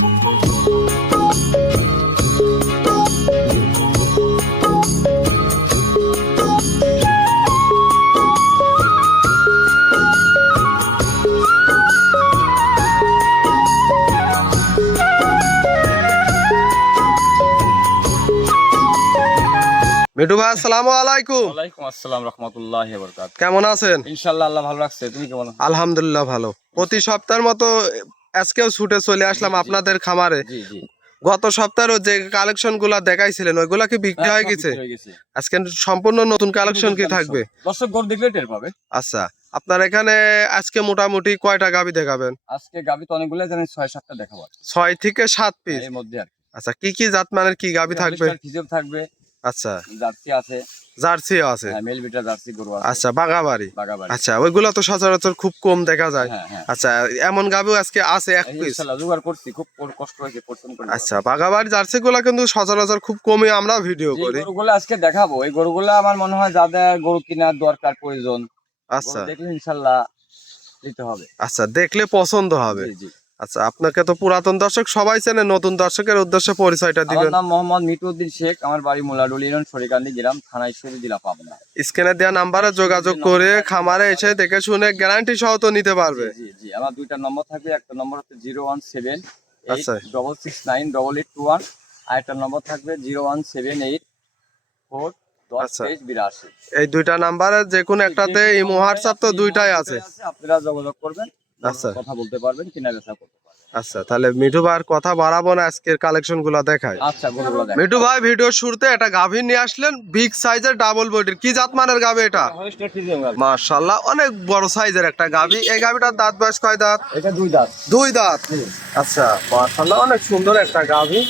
মিঠু ভাই আসসালামু আলাইকুম। ওয়ালাইকুম আসসালাম রাহমাতুল্লাহি ওয়া বারাকাতুহু। কেমন আছেন? ইনশাআল্লাহ আল্লাহ ভালো রাখছে, তুমি কেমন আছো? আলহামদুলিল্লাহ ভালো। প্রতি সপ্তাহের মতো আজকেও ছুটে চলে আসলাম আপনাদের খামারে। জি জি। গত সপ্তাহের যে কালেকশন গুলা দেখাইছিলেন ওইগুলা কি বিক্রি হয়ে গেছে? আজকে সম্পূর্ণ নতুন কালেকশন কি থাকবে? দর্শক গরু দেখলে টের পাবে। আচ্ছা, আপনার এখানে আজকে মোটামুটি কয়টা গাভী দেখাবেন? আজকে গাভী তো অনেকগুলো, জানেন 6-7টা দেখাবো। 6 থেকে 7 পিস এর মধ্যে আর কি। আচ্ছা, কি কি জাতমানের কি গাভী থাকবে? ফিজিয়াম থাকবে, আচ্ছা, জার্সি আছে, জার্সিও আছে। হ্যাঁ মেল বিটার জার্সি গরু আছে। আচ্ছা, বাগাবাড়ি। বাগাবাড়ি। আচ্ছা, ওইগুলো তো সচরাচর খুব কম দেখা যায়। হ্যাঁ হ্যাঁ। আচ্ছা, এমন গাভীও আজকে আছে এক পিস। ইনশাআল্লাহ জোগাড় করছি, খুব কষ্ট হয়েছে পরিশ্রম করে। আচ্ছা, বাগাবাড়ি জার্সি গুলা কিন্তু সচরাচর খুব কমই আমরা ভিডিও যে করি। গরুগুলো আজকে দেখাবো, এই গরুগুলো আমার মনে হয় যাদের গরু কেনার দরকার প্রয়োজন, আচ্ছা দেখলে ইনশাআল্লাহ নিতে হবে। আচ্ছা, দেখলে পছন্দ হবে। জি জি। আচ্ছা, আপনাকে তো পুরাতন দর্শক সবাই চেনে, নতুন দর্শকের উদ্দেশ্যে পরিচয়টা আমার দিবেন। নাম মোহাম্মদ মিটুউদ্দিন শেখ, আমার বাড়ি মোলাডুল ইউনিয়ন সরিকান্দি গ্রাম, থানা ঈশ্বরদী, জেলা পাবনা। স্ক্রিনে দেওয়া নাম্বারে যোগাযোগ করে খামারে এসে দেখে শুনে গ্যারান্টি সহ তো নিতে পারবে। জি জি। আমার দুইটা নম্বর থাকবে, একটা নম্বর হচ্ছে 01786698821, আচ্ছা আর একটা নম্বর থাকবে 01784102382। এই দুইটা নাম্বারে যে কোনো একটাতে ইমো হোয়াটসঅ্যাপ তো দুইটাই আছে। আপনারা যোগাযোগ করবেন, আচ্ছা কথা বলতে পারবেন, কিনা বেচা করতে পারবেন। আচ্ছা, তাহলে মিঠু ভাইয়ের কথা বাড়াবো না, আজকের কালেকশন গুলা দেখাই। আচ্ছা গরুগুলো দেখেন। মিঠু ভাই ভিডিওর শুরুতে একটা গাভী নিয়ে আসলেন, বিগ সাইজের ডাবল বডির। কি জাতমানের গাভী এটা? মাশাআল্লাহ, অনেক বড় সাইজের একটা গাভী। এই গাভীটার দাঁত বয়স কয় দাঁত? এটা দুই দাঁত। দুই দাঁত। আচ্ছা, মাশাআল্লাহ অনেক সুন্দর একটা গাভী।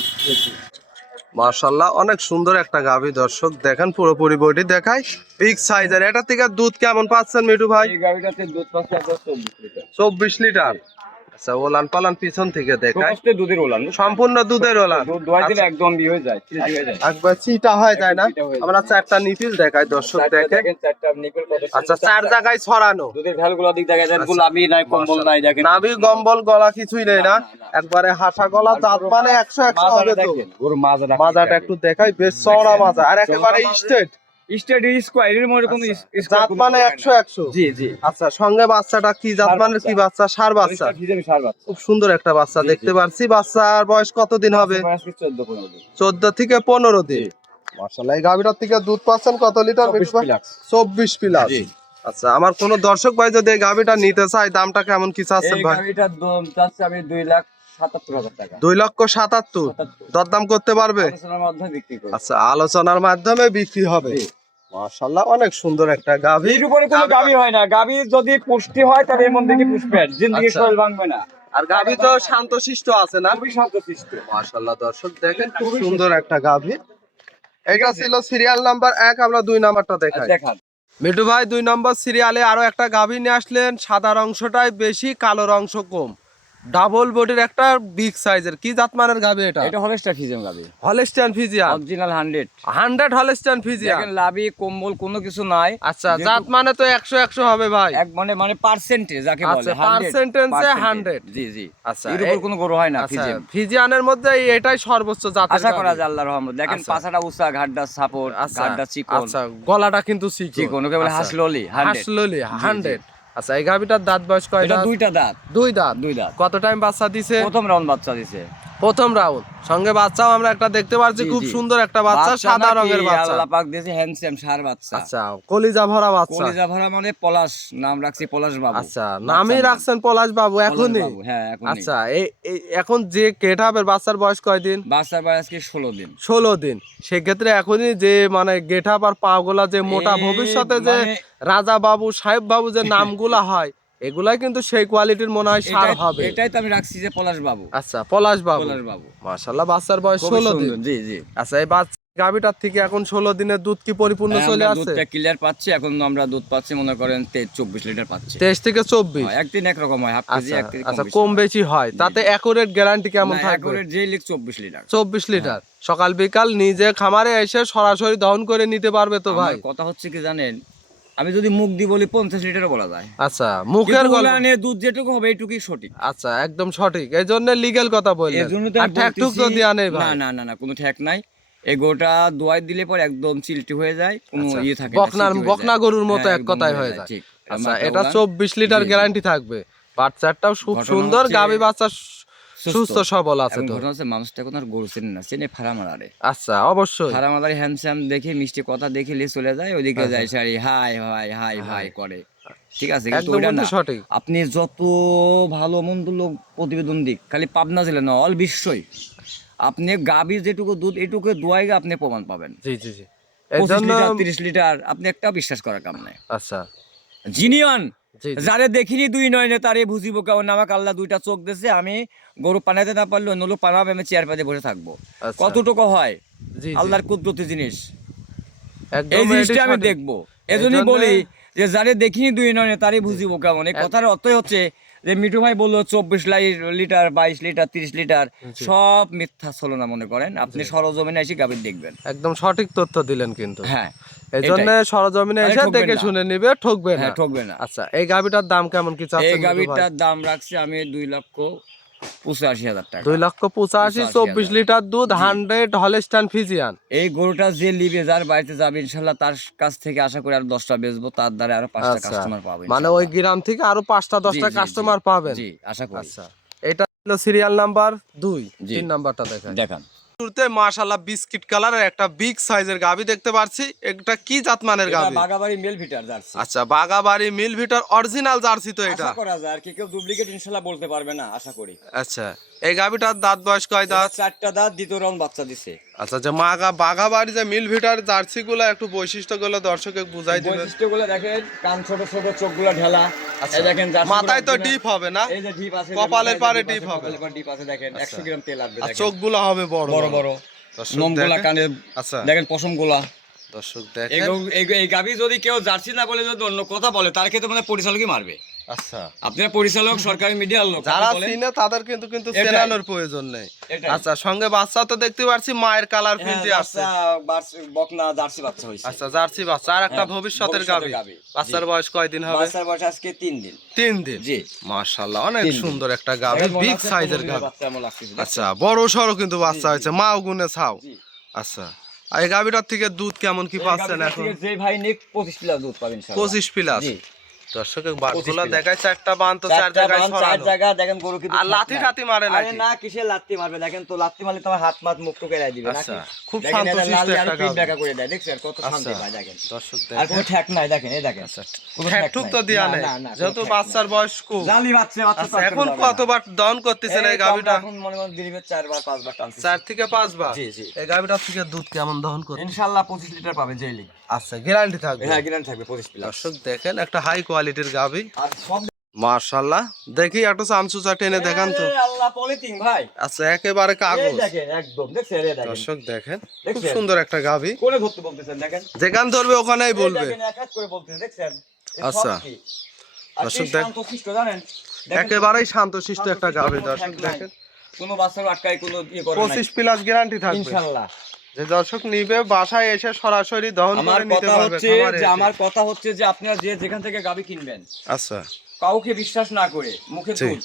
মাশাআল্লাহ অনেক সুন্দর একটা গাভী। দর্শক দেখেন, পুরোপুরি বডি দেখায়, বিগ সাইজের। এটা থেকে দুধ কেমন পাচ্ছেন মিঠু ভাই? এই গাভীটাতে দুধ পাচ্ছে 24 লিটার। 24 লিটার। আচ্ছা, ওলান পালান পিছন থেকে দেখায়, প্রকৃত দুধের ওলান, সম্পূর্ণ দুধের ওলান। দুধ দোয়াই দিলে একদম বি হয়ে যায়, চিলটি হয়ে যায়। একবার চিটা হয়ে যায় না? চিটা হয়ে যায়। আমরা চারটা নিপিল দেখাই, দর্শক দেখে। দেখেন চারটা নিপল কত সুন্দর। আচ্ছা, চার জায়গায় ছড়ানো দুধের ভ্যালগুলো দিক দেখেন, গোলাপি নাই, কম্বল নাই, দেখেন নাভি গম্বল গলা কিছুই নেই না, একবারে হাসা গলা। দাঁত মানে 100 হবে তো। গরু মাজাটা মাজাটা একটু দেখাই, বেশ চওড়া মাজা, আর একেবারে স্ট্রেট। স্টেডি স্কয়ার এর মধ্যে কোনো জাত মানে 100। জি জি। আচ্ছা, সঙ্গে বাচ্চাটা কি জাত মানে? কি বাচ্চা? ষাঁড় বাচ্চা। খুব সুন্দর একটা বাচ্চা দেখতে পাচ্ছি। বাচ্চার বয়স কতদিন হবে? 14 থেকে 15 দিন। মাশাআল্লাহ, এই গাভীটার থেকে দুধ পাচ্ছেন কত লিটার? 24 প্লাস। আচ্ছা, আমার কোন দর্শক ভাই যদি এই গাভীটা নিতে চায়, দামটা কেমন কি চাচ্ছেন ভাই? এই গাভীটার দাম চাচ্ছি আমি 2,77,000 টাকা। 2,77,000। দরদাম করতে পারবে? আলোচনার মাধ্যমে বিক্রি করব। আচ্ছা, আলোচনার মাধ্যমে বিক্রি হবে। মাশাআল্লাহ অনেক সুন্দর একটা গাভী। এর উপরে কোনো গাভী হয় না, গাভী যদি পুষ্টি হয় তাহলে এর মধ্যে কি পুষ্পের জিন্দেগি শরীর ভাঙবে না। আর গাভী তো শান্তশিষ্ট আছে না? খুবই শান্তশিষ্ট। মাশাআল্লাহ, দর্শক দেখেন, খুব সুন্দর একটা গাভী। এটা ছিল সিরিয়াল নাম্বার 1, আমরা 2 নাম্বারটা দেখাই। দেখান। মিঠু ভাই 2 নম্বর সিরিয়ালে আরো একটা গাভী নিয়ে আসলেন, সাদার অংশটাই বেশি, কালোর অংশ কম, ডাবল বডির একটা বিগ সাইজের। কি জাতমানের গাভী এটা? এটা হলস্টার ফিজিয়াম গাভী, Holstein Friesian, original 100 Holstein Friesian. দেখেন লাভি কম্বল কোনো কিছু নাই। আচ্ছা, জাত মানে তো 100 হবে ভাই। এক মানে পার্সেন্টেজ যাকে বলে, আচ্ছা, পার্সেন্টেজে 100। জি জি। আচ্ছা, এর উপর কোনো গরু হয় না আচ্ছা, ফিজিয়াম। ফিজিয়ানের মধ্যে এটাই সর্বোচ্চ জাতের আশা করা গাভী। যায় আল্লাহর রহমত। দেখেন আচ্ছা। পাছাটা উঁচা, ঘাড়টা সাপোর্ট, আচ্ছা, ঘাড়টা চিকন। আচ্ছা, গলাটা কিন্তু চিকন, ওকে বলে হাসললি 100। হাসললি 100। আচ্ছা, এই গাভীটার দাঁত বয়স কয় এটা দাঁত? দুইটা দাঁত। দুই দাঁত। দুই দাঁত। কত টাইম বাচ্চা দিছে? প্রথম রাউন্ড বাচ্চা দিছে। প্রথম রাউন্ড। সঙ্গে বাচ্চাও আমরা একটা দেখতে পাচ্ছি, জি, খুব জি। সুন্দর একটা বাচ্চা, সাদা রঙের বাচ্চা। আল্লাহ পাক দিয়েছে হ্যান্ডসাম ষাঁড় বাচ্চা। আচ্ছা, কলিজা ভরা বাচ্চা। কলিজা ভরা মানে পলাশ, নাম রাখছি পলাশ বাবু। আচ্ছা, নামই রাখছেন পলাশ বাবু এখনই? হ্যাঁ এখনই। আচ্ছা, এখন যে গেটআপের বাচ্চার বয়স কয়দিন? বাচ্চার বয়স আজকে 16 দিন। 16 দিন। সেক্ষেত্রে এখনই যে মানে গেটআপ আর পাগুলা যে মোটা, ভবিষ্যতে যে রাজা বাবু, সাহেব বাবু যে নামগুলা হয়, এগুলাই কিন্তু সেই কোয়ালিটির মনে হয় সার হবে। এটাই তো আমি রাখছি যে পলাশ বাবু। আচ্ছা, পলাশ বাবু। পলাশ বাবু। মাশাআল্লাহ, বাচ্চার বয়স 16 দিন। জি জি। আচ্ছা, এই বাচ্চা গাভীটার থেকে এখন 16 দিনের দুধ কি পরিপূর্ণ চলে আসছে? দুধটা ক্লিয়ার পাচ্ছি, এখন আমরা দুধ পাচ্ছি মনে করেন 23-24 লিটার পাচ্ছি। 23 থেকে 24। একদিন একরকম হয়, হাফ কেজি এক কেজি। আচ্ছা, কম বেশি হয়, তাতে একুরেট গ্যারান্টি কেমন থাকবে? একুরেট যে লিখ 24 লিটার। 24 লিটার। সকাল বিকাল নিজে খামারে এসে সরাসরি দহন করে নিতে পারবে তো ভাই? কথা হচ্ছে কি জানেন, আমি যদি মুখ দিয়ে বলি 50 লিটার বলা যায়। আচ্ছা মুখের গল্প। উলানে দুধ যেটুকু হবে এইটুকুই সঠিক। আচ্ছা একদম সঠিক, এই জন্য লিগ্যাল কথা বললেন। এর জন্য তো আর ঠ্যাক ঠুক তো দেয়া নেই না ভাই। না না না, কোনো ঠ্যাক নাই। এই গরুটা দোয়াই দিলে পরে একদম চিলটি হয়ে যায়, কোনো আচ্ছা, ইয়ে থাকে না, বকনার চিলটি হয়ে বকনা যায়। গরুর মতো হ্যাঁ, এক একদম কথায় হয়ে যায়। ঠিক। আচ্ছা মাথা এটা উলান। 24 লিটার জি, জি। গ্যারান্টি থাকবে। বাচ্চাটাও খুব ঘটনা সুন্দর, হচ্ছে গাভী বাচ্চা সুস্থ সবল আছে এখন তো। ঘটনা হচ্ছে মানুষটা এখন আর গরু চেনে না, চেনে ফার্মারে। আচ্ছা অবশ্যই। ফার্মারে হ্যান্ডসাম দেখে মিষ্টি কথা দেখে লিয়ে চলে যায়, ওইদিকে যায় সারি হাই হাই হাই হাই করে। ঠিক আছে, কিন্তু একদম ওইটা কিন্তু না। সঠিক। আপনি যত ভালো মন্দ লোক প্রতিবেদন দিক, খালি পাবনা জেলা না, অল বিশ্বই আপনি গাভী যেটুকু দুধ এটুকু দোয়াইগে আপনি প্রমাণ পাবেন। জি জি জি, এই 25 জন্য লিটার 30 লিটার আপনি একটা বিশ্বাস করার কাম নাই। আচ্ছা জিনিয়ন জি জি যারে দেখিনি দুই নয়নে তারে বুঝিব, কারণ আমাকে আল্লাহ দুইটা চোখ দিয়েছে। আমি গরু পানাতে না পারলে অন্য লোক পানাবে, আমি চেয়ার পাতে বসে থাকবো। আচ্ছা। কতটুকু হয় জি জি আল্লাহর কুদরতি জিনিস, একদম এই এটি জিনিসটা আমি সঠিক। দেখবো। এজন্যই বলি যে যারে দেখিনি দুই নয়নে তারে বুঝিব কেমন। এই কথার অর্থই হচ্ছে যে মিঠু ভাই বললো 24 লিটার 22 লিটার 30 লিটার জি। সব মিথ্যা ছলনা মনে করেন। আপনি সরজমিনে এসে গাভী দেখবেন। একদম সঠিক তথ্য দিলেন কিন্তু। হ্যাঁ, এই জন্য এটাই। সরজমিনে মানে এসে ঠকবেন দেখে না। শুনে নিবে, ঠকবে না। হ্যাঁ, ঠকবে না। আচ্ছা এই গাভীটার দাম কেমন কি এই চাচ্ছেন মিঠু ভাই? গাভীটার দাম রাখছি আমি 2,85,000 টাকা। 2,85,000, 24 লিটার দুধ, 100 হলস্টাইন ফ্রিজিয়ান। এই গরুটা যে লিবে যার বাড়িতে যাবে ইনশাল্লাহ তার কাছ থেকে আশা করি আর 10টা বেচবো, তার দ্বারা আরো 5টা আচ্ছা কাস্টমার পাবে মানে ওই গ্রাম থেকে আরো 5টা 10টা জি, জি, কাস্টমার পাবেন। জি, আশা করি। আচ্ছা এটা হলো সিরিয়াল নাম্বার 2। জি। 3 নাম্বারটা দেখেন। দেখান। শুরুতে মাশাআল্লাহ বিস্কিট কালারের একটা বিগ সাইজের গাভী দেখতে পাচ্ছি। এটা কি জাতমানের এটা গাভী? Bagabari mail ভিটার jersey. আচ্ছা বাগাবাড়ি মিল ভিটার অরিজিনাল জার্সি তো এটা। আশা করা যায় আর কি কেউ ডুপ্লিকেট ইনশাল্লাহ বলতে পারবে না, আশা করি। আচ্ছা এই গাভীটার দাঁত বয়স কয় দাঁত? 4টা দাঁত, দ্বিতীয় রাউন্ড বাচ্চা দিছে। আচ্ছা যে বাগাবাড়ি যে মিল ভিটার জার্সি গুলো একটু বৈশিষ্ট্যগুলো দর্শকে বুঝাই দিবেন। বৈশিষ্ট্যগুলো দেখেন, কান ছোট ছোট, চোখগুলো ঢেলা। আচ্ছা, এই দেখেন জার্সি মাথায় তো ডিপ হবে না? এই যে ডিপ আছে, কপালের পারে ডিপ ডিপ হবে। কপালের পারে ডিপ আছে দেখেন। 100 গ্রাম তেল আসবে আর দেখেন। চোখগুলো হবে বড় বড় বড় দর্শক নোমগুলা দেখেন। কানে আচ্ছা দেখেন, পশমগুলা। দর্শক দেখেন। এই গাভী যদি কেউ জার্সি না বলে যদি অন্য কথা বলে তার ক্ষেত্রে মানে পরিচালকই মারবে। আচ্ছা আপনারা পরিচালক, সরকারি মিডিয়ার লোক, যারা আপনি বলেন। চিনে তাদের কিন্তু কিন্তু এটাই। চেনানোর প্রয়োজন নেই। এটাই। আচ্ছা সঙ্গে বাচ্চা তো দেখতে পাচ্ছি মায়ের কালার হ্যাঁ, প্রিন্টে আছে। বকনা জার্সি বাচ্চা হইছে। আচ্ছা জার্সি বাচ্চা আর একটা হ্যাঁ, ভবিষ্যতের ভবিষ্যতের গাভী। গাভী। বাচ্চার বয়স কয়দিন হবে? বাচ্চার বয়স আজকে 3 দিন। 3 দিন। জি। মাশাআল্লাহ অনেক 3 দিন। সুন্দর একটা গাভী, দেখেন মনে বিগ হচ্ছে সাইজের পনেরো গাভী। বাচ্চা এমন লাগতেছে। আচ্ছা বড় সরো কিন্তু বাচ্চা হয়েছে, মাও গুনে ছাও। জি। আচ্ছা আর এই গাভীটার থেকে দুধ কেমন কি এই পাচ্ছেন গাভীটার এখন? থেকে যে ভাই নিক 25 প্লাস দুধ পাবেন ইনশাআল্লাহ। 25 প্লাস। জি। দর্শকের বাটগুলো 25 দেখায়, 4টা বান তো 4 চার জায়গায় জায়গা ছড়ানো। দেখেন গরু কিন্তু আর লাথি নাই। টাথি মারে আরে নাকি? না, কিসের লাত্তি মারবে দেখেন তো, লাত্তি মারলে তোমার হাত মাত মুখ টুকে দিবে আচ্ছা, নাকি? খুব দেখেন, শান্তশিষ্ট লাল একটা আর পিঠ গাভী। দেখা করে দেয়, দেখছেন কত শান্তি আচ্ছা পায় দেখেন। দর্শক আর দেখেন। কোনো ঠ্যাক নাই, দেখেন এই দেখেন। কোনো ঠ্যাক ঠ্যাক ঠুক নাই। তো দেয়া না, নেই, না, না, যেহেতু কোনো ঠ্যাক বাচ্চার বয়স কম। নাই। জালি বাচ্চা আচ্ছা তো এখন টানতে পারবে কতবার দহন না। করতেছেন এই এই তো গাভীটা? আমরা এখন মনে করেন দিনে 4 বার 5 বার টানছি। 4 থেকে 5 বার। জি, জি। এই গাভীটার থেকে দুধ কেমন দহন করতে? ইনশাআল্লাহ 25 লিটার পাবে জেলি। আচ্ছা গ্যারান্টি থাকবে। হ্যাঁ, গ্যারান্টি থাকবে 25 প্লাস। দর্শক দেখেন একটা হাই কোয়ালিটির গাভী। আর সব মাশাআল্লাহ, দেখি একটা চামচুচা টেনে দেখান তো। আরে আল্লাহ পলিথিং ভাই। আচ্ছা একেবারে এই কাগজ। দেখেন একদম, দেখছেন এই দেখেন। দর্শক দেখেন খুব দেখছেন? সুন্দর একটা গাভী। কোনে ধরতে বলতেছেন দেখেন। যেখান ধরবে ওখানেই বলবে। এই দেখেন এক হাত করে বলতেছেন, দেখছেন? এই আচ্ছা। সব কি? আর দর্শক কি দেখ- শান্তশিষ্ট জানেন? দেখেন তো, একেবারেই শান্তশিষ্ট একটা শান্তশিষ্ট, গাভী। কোনো দর্শক ঠ্যাক নাই। দেখেন কোনো বাচ্চার আটকায় কোনো ইয়ে করে নাই। 25 প্লাস গ্যারান্টি থাকবে। ইনশাআল্লাহ। যে দর্শক নিবে বাসায় এসে সরাসরি দহন আমার করে নিতে কথা পারবে হচ্ছে খামারে যে এসে। আমার কথা হচ্ছে যে আপনারা যে যেখান থেকে গাবি কিনবেন আচ্ছা কাউকে বিশ্বাস না করে মুখের জি। দুধ,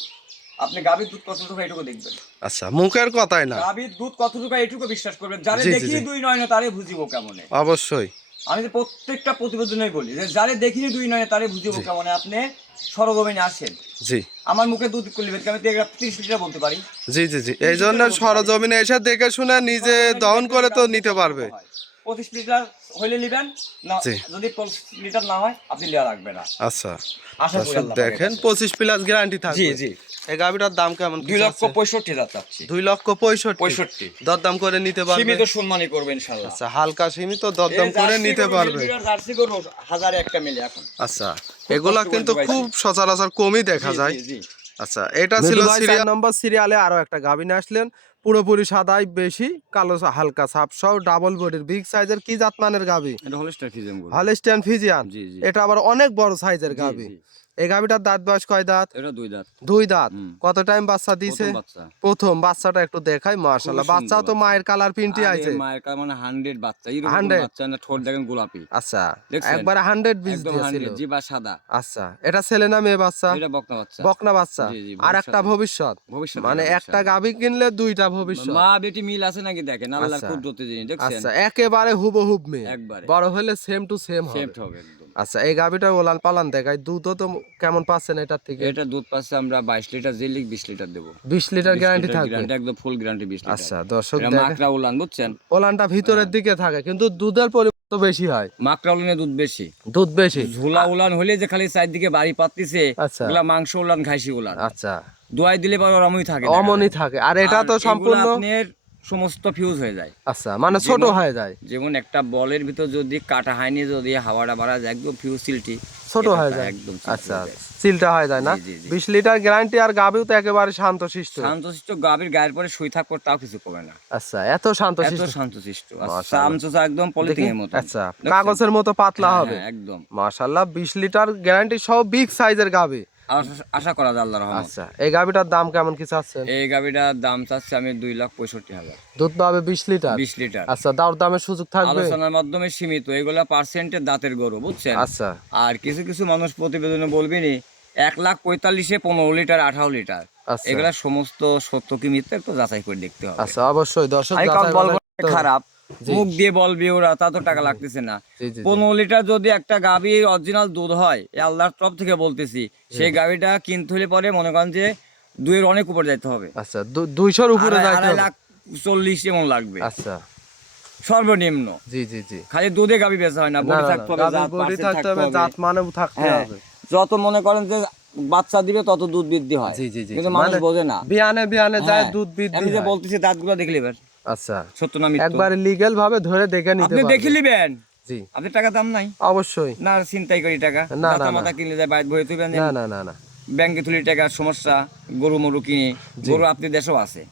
আপনি গাভীর দুধ কতটুকু এটুকু দেখবেন। আচ্ছা মুখের কথাই না, গাভীর দুধ কতটুকু এটুকু বিশ্বাস করবেন। যারে জি, জি, দেখিনি জি। দুই নয়নে তারে বুঝিব কেমনে। অবশ্যই। আমি যে প্রত্যেকটা প্রতিবেদনে বলি যে যারে দেখিনি দুই নয়নে তারে বুঝিব জি। কেমনে। আপনি সরজমিনে আসেন, জি আমার মুখে দুধ করলেন আমি তো 30 লিটার বলতে পারি। জি জি জি এই জন্য সরজমিনে এসে দেখে শুনে নিজে দহন করে তো নিতে পারবে। 25 লিটার হইলে নেবেন না, জি। যদি 25 লিটার না হয় আপনি লিয়া রাখবেন না। আচ্ছা আশা করি দর্শক আল্লাহ দেখেন পাকের কাছে। 25 প্লাস গ্যারান্টি থাকবে। জি, জি। এই গাভীটার দাম কেমন? 2,65,000 চাচ্ছি। 2,65,000 65 দরদাম করে নিতে পারবে। সীমিত সম্মানই করবে ইনশাআল্লাহ। আচ্ছা হালকা সীমিত দরদাম করে নিতে পারবে। জার্সি গরু হাজারে একটা মিলে এখন। আচ্ছা এগুলা কিন্তু খুব সচরাচর কমই দেখা যায়। জি, জি। আচ্ছা এটা ছিল সিরিয়াল নাম্বার। সিরিয়ালে আরো একটা গাভী নিয়ে আসলেন, পুরোপুরি সাদাই বেশি কালো হালকা ছাপসহ ডাবল বডির বিগ সাইজের কি জাতমানের গাভী? এটা হলস্টার ফিজিয়াম গরু। Holstein Friesian. জি, জি। এটা আবার অনেক বড় সাইজের গাভী। জি। এই গাভিটার দাঁত বয়স কয় দাঁত? এটা 2 দাঁত। 2 দাঁত। হুম। কত টাইম বাচ্চা দিছে? প্রথম বাচ্চা। প্রথম বাচ্চাটা একটু দেখাই, মাশাআল্লাহ। খুবই বাচ্চাও সুন্দর তো বাচ্চা। মায়ের কালার প্রিন্টই আরে আইছে। মায়ের কাছে মানে 100 বাচ্চা। এরকম 100 বাচ্চা না, ঠোঁট দেখেন গোলাপি। আচ্ছা, দেখছেন? একবারে 100 বীজ একদম দিয়েছিল। 100 জিবা সাদা। আচ্ছা, এটা ছেলে না মেয়ে বাচ্চা? এটা বকনা বাচ্চা। বকনা বাচ্চা। জি, জি, আর একটা ভবিষ্যৎ। ভবিষ্যৎ মানে এটা একটা গাভী কিনলে দুইটা ভবিষ্যৎ। মা বেটি মিল আছে নাকি দেখেন, আল্লাহর আচ্ছা। কুদরতি জিনিস দেখছেন? আচ্ছা, একেবারে হুবহুব মেয়ে। একবারে। বড় হলে সেম টু সেম সেম হবে। হবে একদম। আচ্ছা, এই গাভীটার ওলান পালান দেখাই। দুধও তো কেমন পাচ্ছেন এটার থেকে? এটা দুধ পাচ্ছে আমরা 22 লিটার, যে লিখ 20 লিটার দেবো। 20 লিটার 20 গ্যারান্টি লিটার থাকবে। গ্যারান্টি, একদম ফুল গ্যারান্টি 20 লিটার। আচ্ছা, দর্শক এটা দেখেন, মাকড়া উলান বুঝছেন? ওলানটা ভিতরের দিকে থাকে কিন্তু দুধের পরিমাণ তো বেশি হয়। মাকড়া উলানে দুধ বেশি। দুধ বেশি। ঝোলা উলান হলে যে খালি চারদিকে বাড়ি পাতিছে, আচ্ছা। ওগুলা মাংস উলান, ঘাসি উলান। আচ্ছা, দোয়াই দিলে পরে অমই থাকে। অমনি থাকে। আর এটা তো সম্পূর্ণ আপনার সমস্ত ফিউজ হয়ে যায়। আচ্ছা, মানে ছোট হয়ে যায়। যেমন একটা বলের ভিতর যদি কাটা হয়নি, যদি হাওয়াটা বাড়া যায়, একদম ফিউজ সিলটি ছোট হয়ে যায়। একদম আচ্ছা, সিলটা হয়ে যায় না? জি, জি, জি। 20 লিটার গ্যারান্টি। আর গাভীও তো একেবারে শান্তশিষ্ট। শান্তশিষ্ট গাভীর গায়ের পরে শুই থাকবো তাও কিছু করবে না। আচ্ছা, এত এত শান্তশিষ্ট। শান্তশিষ্ট। মাশাআল্লাহ। চামচোচা একদম পলিথিনের মতো। আচ্ছা, কাগজের মতো পাতলা হবে। একদম। মাশাআল্লাহ, 20 লিটার গ্যারান্টি সব বিগ সাইজের গাভী। আশা করা যায় আল্লাহর রহমত। আচ্ছা, এই গাভীটার দাম কেমন কি চাচ্ছেন? এই গাভীটার দাম চাচ্ছি আমি 2,65,000। দুধ পাবে 20 লিটার। 20 লিটার। আচ্ছা, দামের সুযোগ থাকবে? আলোচনার মাধ্যমে সীমিত। এগুলা পার্সেন্টের দাঁতের গরু বুঝছেন? আচ্ছা, আর কিছু কিছু মানুষ প্রতিবেদনে বলবেনি 1,45,000 15 লিটার 18 লিটার। আচ্ছা। এগুলা সমস্ত সত্য কি মিথ্যা একটু যাচাই করে দেখতে হবে। আচ্ছা, অবশ্যই দর্শক আমি কাউকে যাচাই বলবো বাছাই না করতে হবে। খারাপ, জি। মুখ দিয়ে বলবি ওরা, তা তো টাকা লাগতেছে না। জি, জি, জি। 15 লিটার যদি একটা গাভীর অরিজিনাল দুধ হয়, এ আল্লাহর তরফ থেকে বলতেছি, সেই গাভীটা কিনতে হলে পরে মনে করেন যে 2 এর অনেক উপর যাইতে হবে। আচ্ছা, 200-র উপরে যাইতে হবে। 2,40,000 এমন লাগবে আচ্ছা, সর্বনিম্ন। জি, জি, জি। খালি দুধে গাভী বেচা হয় না, না, বডি না, থাকতে হবে, গাভীর জাত বডি পার্সেন্ট থাকতে হবে, থাকতে হবে। জাত মানেও থাকতে হ্যাঁ, হবে। যত মনে করেন যে বাচ্চা দিবে তত দুধ বৃদ্ধি হয়। জি, জি, জি। কিন্তু মানুষ মানে বোঝে না। বিয়ানে যায় হ্যাঁ, দুধ বৃদ্ধি আমি যে হয়। বলতেছি দাঁতগুলো দেখলে এবার আচ্ছা, সত্য না মিথ্যা একবারে লিগ্যাল ভাবে ধরে দেখে নিতে আপনি পারবে। দেখে নেবেন। জি, আপনি টাকা দাম নাই অবশ্যই। না, চিন্তাই করি টাকা না, মাথা না, মাথা কিনলে যায় বাইরে ভরে তুলবেন, না, না, না, না, ব্যাংকে তুলি টাকার সমস্যা, গরু মরু কিনে, জি। গরু আপনি দেশেও আছে,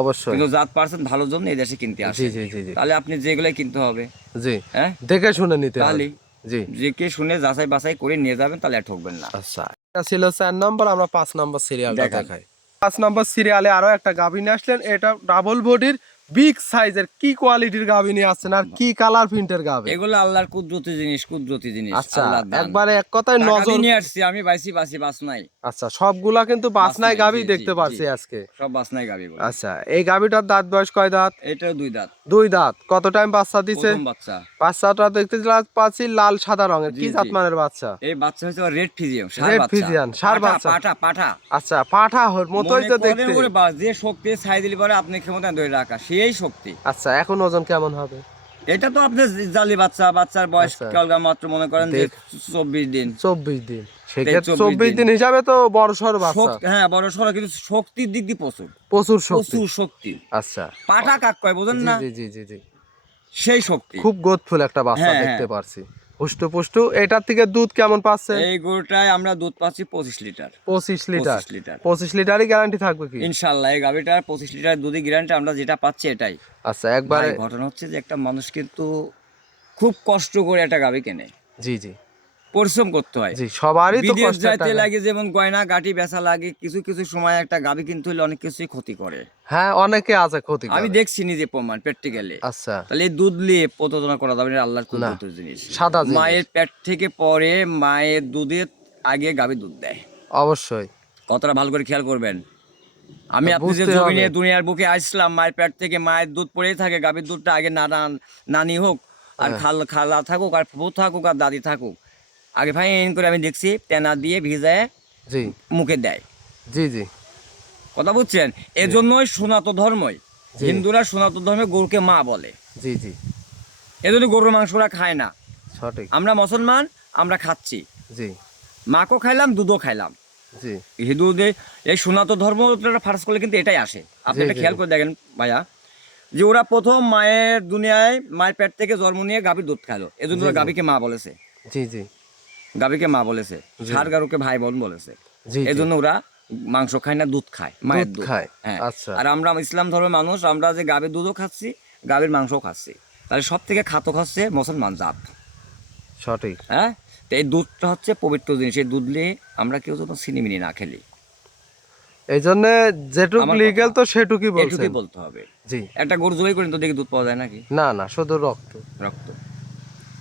অবশ্যই। কিন্তু জাত পার্সেন্ট ভালোর জন্য এই দেশে কিনতে আসে। জি, জি, জি, জি। তাহলে আপনি যেগুলাই কিনতে হবে, জি, হ্যাঁ, দেখে শুনে নিতে হবে। তাহলে জি। যে কে শুনে যাচাই বাছাই করে নিয়ে যাবেন, তাহলে আর ঠকবেন না। আচ্ছা, এটা ছিল 4 নম্বর। আমরা 5 নম্বর সিরিয়ালটা দেখান। দেখাই। 5 নম্বর সিরিয়ালে আরো একটা গাভী নিয়ে আসলেন। এটা ডাবল বডির বিগ সাইজের। কি কোয়ালিটির গাভী নিয়ে আসছেন আর কি কালার প্রিন্টের গাভী? এগুলো আল্লাহর কুদরতি জিনিস, কুদরতি জিনিস, আচ্ছা, আল্লাহর দান। একবারে এক কথায় টাকা নজর। দিয়ে নিয়ে আসছি আমি, বাস নাই। আচ্ছা, সবগুলা কিন্তু বাছনাই বাছনাই, গাভী জি, দেখতে জি, পারছি জি। আজকে। সব বাস নাই গাবি। আচ্ছা, এই গাভীটার দাঁত বয়স কয় দাঁত? এটাও 2 দাঁত। 2 দাঁত। কত টাইম বাচ্চা দিছে? প্রথম বাচ্চা। বাচ্চাটা দেখতে পাচ্ছি লাল সাদা রঙের। জি, কি জি। জাতমানের বাচ্চা? এই বাচ্চা হচ্ছে রেড ফিজিয়াম, ষাঁড় রেড বাচ্চা। ফিজিয়ান, ষাঁড় পাঠা, বাচ্চা। পাঠা, পাঠা। আচ্ছা, পাঠা মতোই তো দেখতে। করে বাস যে শক্তি ছাই দিলে পরে আপনি ক্ষমতা ধরে রাখা, সেই শক্তি। আচ্ছা, এখন ওজন কেমন হবে? এটা তো আপনার জালি বাচ্চা, বাচ্চার বয়স আচ্ছা। কেবল মাত্র মনে করেন যে 24 দিন। 24 দিন। সেক্ষেত্রে 24 24 দিন হিসাবে তো বড় সড় বাচ্চা। হ্যাঁ, বড় সড়ো, কিন্তু শক্তির দিক দিয়ে প্রচুর প্রচুর শক্তি। প্রচুর শক্তি। আচ্ছা, পাঠা কাক কয় বোঝেন জি, না, জি, জি, জি, জি। সেই শক্তি। খুব গোদফুল একটা বাচ্চা হ্যাঁ, দেখতে হ্যাঁ। পারছি। পুষ্টু। এটার থেকে দুধ কেমন পাচ্ছে? এই গরুটায় আমরা দুধ পাচ্ছি 25 লিটার। 25 লিটার। 25 লিটার। 25 লিটারই গ্যারান্টি থাকবে কি? ইনশাল্লাহ এই গাভিটার 25 লিটার দুধই গ্যারান্টি, আমরা যেটা পাচ্ছি এটাই। আচ্ছা, একবারে। ভাই, ঘটনা হচ্ছে যে একটা মানুষ কিন্তু খুব কষ্ট করে একটা গাভি কেনে, জি, জি, পরিশ্রম করতে হয়। জি, সবারই তো বিদেশ কষ্টের যাইতে টাকা। লাগে, যেমন গয়না গাটি বেচা লাগে, কিছু কিছু সময় একটা গাভি কিনতে হলে অনেক কিছুই ক্ষতি করে। হ্যাঁ, অনেকে আছে ক্ষতি আমি করে। দেখছি নিজে প্রমাণ প্র্যাকটিক্যালি। আচ্ছা, তাহলে এই দুধ নিয়ে প্রতারণা করা যাবে না, আল্লাহর কুদরতের জিনিস। সাদা জিনিস। মায়ের পেট থেকে পরে মায়ের দুধের আগে গাভি দুধ দেয়। অবশ্যই। কতটা ভালো করে খেয়াল করবেন। আমি আপনি যে বুঝতে জমি হবে। নিয়ে দুনিয়ার বুকে আসলাম, মায়ের পেট থেকে মায়ের দুধ পড়েই থাকে, গাভীর দুধটা আগে নানি হোক আর হ্যাঁ। খালা থাকুক আর ফুফু থাকুক আর দাদি থাকুক, আগে ফাইন করে আমি দেখছি তেনা দিয়ে ভিজায় জি, মুখে দেয়। জি, জি, কথা বুঝছেন? এজন্যই সনাতন ধর্মই, জি। হিন্দুরা সনাতন ধর্মে গরুকে মা বলে। জি, জি, এজন্য গরুর মাংস ওরা খায় না। সঠিক। আমরা মুসলমান, আমরা খাচ্ছি, জি, মাকেও খাইলাম, দুধও খাইলাম। জি, হিন্দুদের এই সনাতন ধর্ম ফার্স্ট করলে কিন্তু এটাই আসে। আপনি জি, এটা জি, খেয়াল করে দেখেন ভাইয়া, যে ওরা প্রথম মায়ের দুনিয়ায় মায়ের পেট থেকে জন্ম নিয়ে গাভীর দুধ খাইলো, এজন্য ওরা গাভীকে মা বলেছে। জি, জি, গাভীকে মা বলেছে, ষাঁড় গরুকে ভাই বোন বলেছে। জি, এজন্য ওরা মাংস খায় না, দুধ খায়, মায়ের দুধ দুধ খায়। হ্যাঁ। আচ্ছা। আর আমরা ইসলাম ধর্মের মানুষ, আমরা যে গাভীর দুধও খাচ্ছি, গাভীর মাংসও খাচ্ছি, তাহলে সব থেকে খাতো খাচ্ছে মুসলমান জাত। সঠিক। হ্যাঁ, তো এই দুধটা হচ্ছে পবিত্র জিনিস, এই দুধ নিয়ে আমরা কেউ যেন সিনেমিনি না খেলি, এই জন্য যেটুক আমার লিগেল কথা। তো সেটুকুই বলছেন। এটুকুই বলতে হবে। জি, একটা গরু জবাই করেন তো দেখি দুধ পাওয়া যায় নাকি? না না, শুধু রক্ত। রক্ত।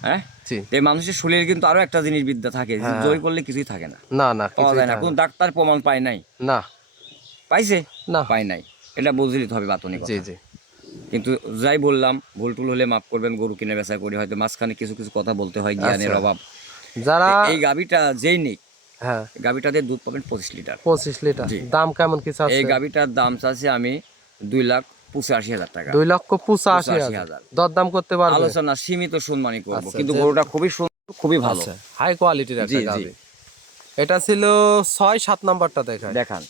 হ্যাঁ, জি, এই মানুষের শরীরে কিন্তু আরো একটা জিনিস বিদ্যা থাকে, যে হ্যাঁ। জবাই করলে কিছুই থাকে না, না না, পাওয়া কিছুই যায় না, থাকে কোন না। ডাক্তার প্রমাণ পায় নাই। না পাইছে? না। পায় নাই। এটা বুঝে নিতে হবে বাতনি জি কথা। জি, কিন্তু যাই বললাম, ভুল টুল হলে মাফ করবেন, গরু কিনে বেচা করি হয়তো মাঝখানে কিছু কিছু কথা বলতে হয়, জ্ঞানের আচ্ছা। অভাব। যারা এই গাভীটা যেই নিক, হ্যাঁ, গাভীটাতে দুধ পাবেন 25 লিটার। 25 লিটার। জি। দাম কেমন কি এই চাচ্ছে? গাভীটার দাম চাচ্ছি আমি 2,85,000 টাকা। 2,85,000। দরদাম করতে পারবে? আলোচনা সীমিত সম্মানই করবো, আচ্ছা, কিন্তু গরুটা খুবই সুন্দর, খুবই ভালো। আচ্ছা, হাই কোয়ালিটির একটা জি জি, গাভী। এটা ছিল 6-7 নাম্বারটা দেখায়। দেখান।